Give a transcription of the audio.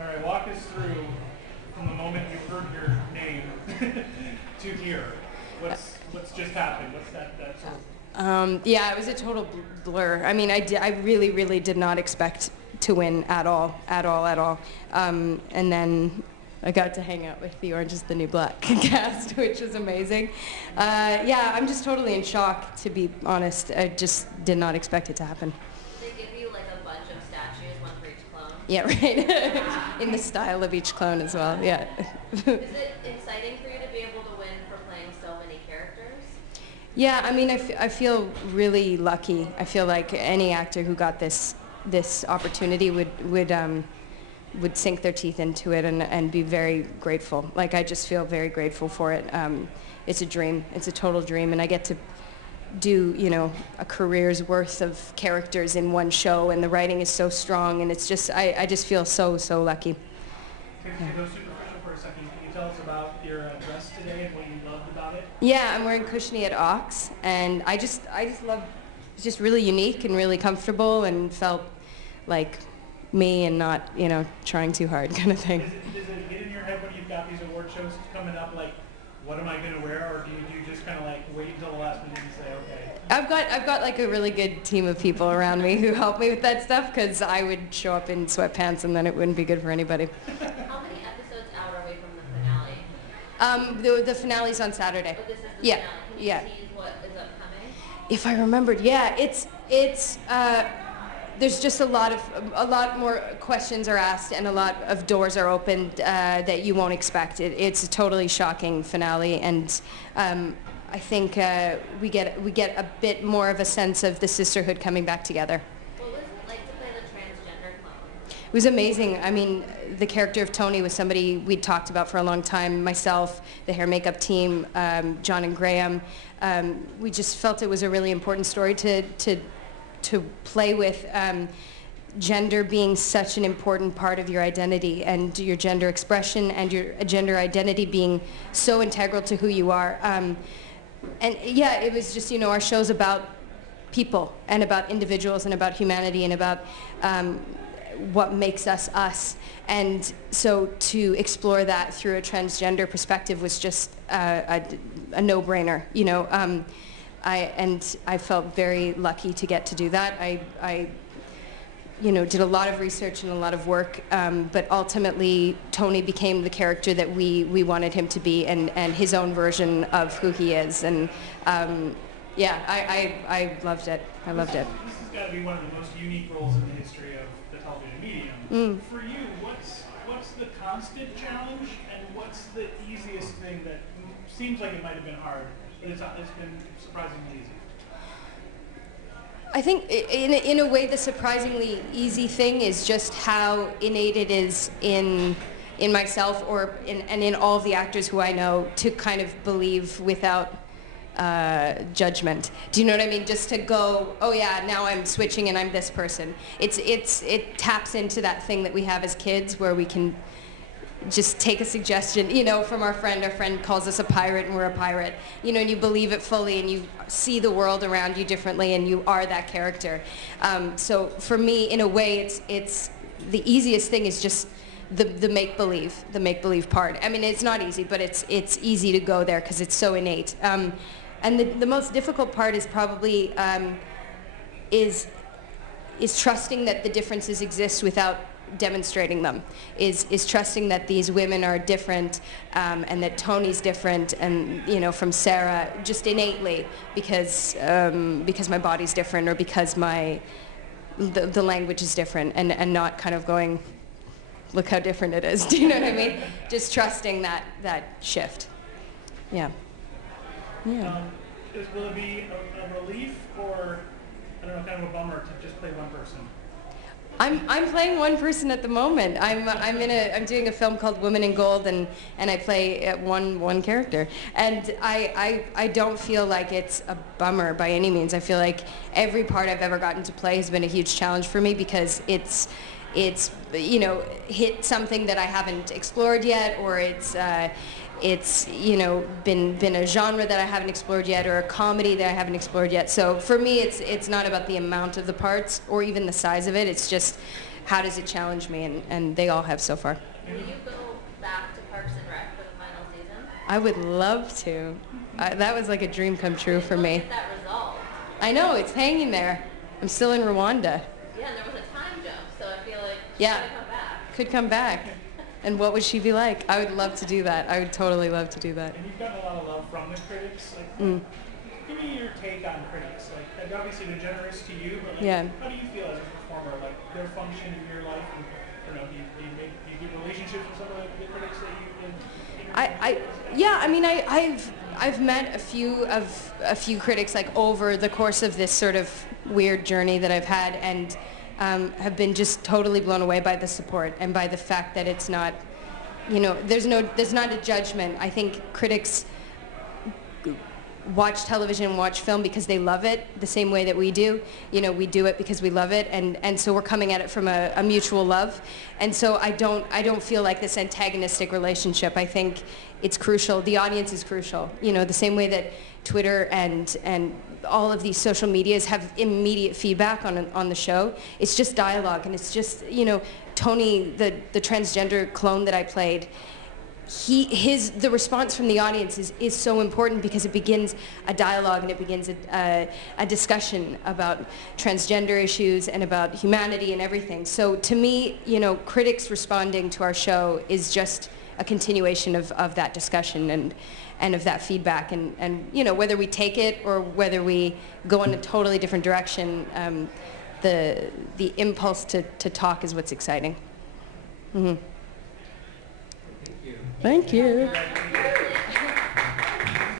All right, walk us through from the moment you heard your name to here. What's just happened? What's that sort of... Yeah, it was a total blur. I mean, I really, really did not expect to win at all. And then I got to hang out with the Orange is the New Black cast, which was amazing. Yeah, I'm just totally in shock, to be honest. I just did not expect it to happen. They give you like a bunch of statues, one for each clone. Yeah, right. In the style of each clone as well, yeah. Is it exciting for you to be able to win for playing so many characters? Yeah, I mean, I feel really lucky. I feel like any actor who got this opportunity would sink their teeth into it and be very grateful. Like, I just feel very grateful for it. It's a dream. It's a total dream, and I get to do, you know, a career's worth of characters in one show, and the writing is so strong, and it's just, I just feel so lucky. Okay, to go superficial for a second, can you tell us about your dress today and what you loved about it? Yeah, I'm wearing cushiony at Ox, and I just love, it's just really unique and really comfortable, and felt like me and not, you know, trying too hard kind of thing. Does it get in your head when you've got these award shows coming up, like, what am I going to wear, or do you just kind of like wait until the last minute and say, okay? I've got like a really good team of people around me who help me with that stuff, because I would show up in sweatpants and then it wouldn't be good for anybody. How many episodes out are we from the finale? The finale's on Saturday. Oh, this is the Yeah, finale. Can yeah. you tease what is upcoming? If I remembered, yeah, it's there's just a lot more questions are asked and a lot of doors are opened that you won't expect. It's a totally shocking finale, and I think we get a bit more of a sense of the sisterhood coming back together. What was it like to play the transgender clone? It was amazing. I mean, the character of Tony was somebody we'd talked about for a long time. Myself, the hair makeup team, John and Graham. We just felt it was a really important story to play with, gender being such an important part of your identity, and your gender expression and your gender identity being so integral to who you are. And yeah, it was just, you know, our show's about people and about individuals and about humanity and about what makes us us. And so to explore that through a transgender perspective was just a no-brainer, you know. I felt very lucky to get to do that. I you know, did a lot of research and a lot of work, but ultimately Tony became the character that we wanted him to be, and his own version of who he is. And yeah, I loved it. I loved it. This has got to be one of the most unique roles in the history of the television medium. For you, what's the constant challenge, and what's the easiest thing that seems like it might have been hard, but it's been surprisingly easy? I think in a way the surprisingly easy thing is just how innate it is in myself and in all of the actors who I know to kind of believe without judgment. Do you know what I mean? Just to go, oh yeah, now I'm switching and I'm this person. It taps into that thing that we have as kids where we can just take a suggestion, you know, from our friend calls us a pirate and we're a pirate, you know, and you believe it fully and you see the world around you differently and you are that character. So for me, in a way, it's the easiest thing is just the make-believe part. I mean, it's not easy, but it's easy to go there because it's so innate. And the most difficult part is probably is trusting that the differences exist without demonstrating them, is trusting that these women are different, and that Tony's different, and, you know, from Sarah, just innately, because my body's different, or because the language is different, and not kind of going, look how different it is. Do you know what I mean? Just trusting that shift. Yeah. Yeah. Will it be a relief, or, I don't know, kind of a bummer to just play one person? I'm playing one person at the moment. I'm doing a film called Women in Gold, and I play one character. And I don't feel like it's a bummer by any means. I feel like every part I've ever gotten to play has been a huge challenge for me, because it's you know, hit something that I haven't explored yet, or it's you know, been a genre that I haven't explored yet, or a comedy that I haven't explored yet. So for me, it's not about the amount of the parts or even the size of it. It's just how does it challenge me, and they all have so far. Will you go back to Parks and Rec for the final season? I would love to. That was like a dream come true for me. Get that resolved. I know, it's hanging there. I'm still in Rwanda. Yeah, and there was a time jump, so I feel like Yeah. she's gonna come back. Could come back. And what would she be like? I would love to do that. I would totally love to do that. And you've gotten a lot of love from the critics. Like, give me your take on critics. Like, and obviously they're generous to you, but like, Yeah. how do you feel as a performer? Like, their function in your life? And, I don't know, do you get relationships with some of the critics that Yeah, I mean, I've met a few critics like over the course of this sort of weird journey that I've had, and have been just totally blown away by the support and by the fact that it's not, you know, there's not a judgment. I think critics watch television, watch film because they love it the same way that we do. You know, we do it because we love it, and so we're coming at it from a mutual love. And so I don't feel like this antagonistic relationship. I think it's crucial. The audience is crucial. You know, the same way that Twitter and all of these social medias have immediate feedback on the show. It's just dialogue, and it's just, you know, Tony, the transgender clone that I played, the response from the audience is so important because it begins a dialogue, and it begins a discussion about transgender issues and about humanity and everything. So to me, you know, critics responding to our show is just a continuation of that discussion and of that feedback, and you know, whether we take it or whether we go in a totally different direction, the impulse to talk is what's exciting. Mm-hmm. Thank you. Thank you.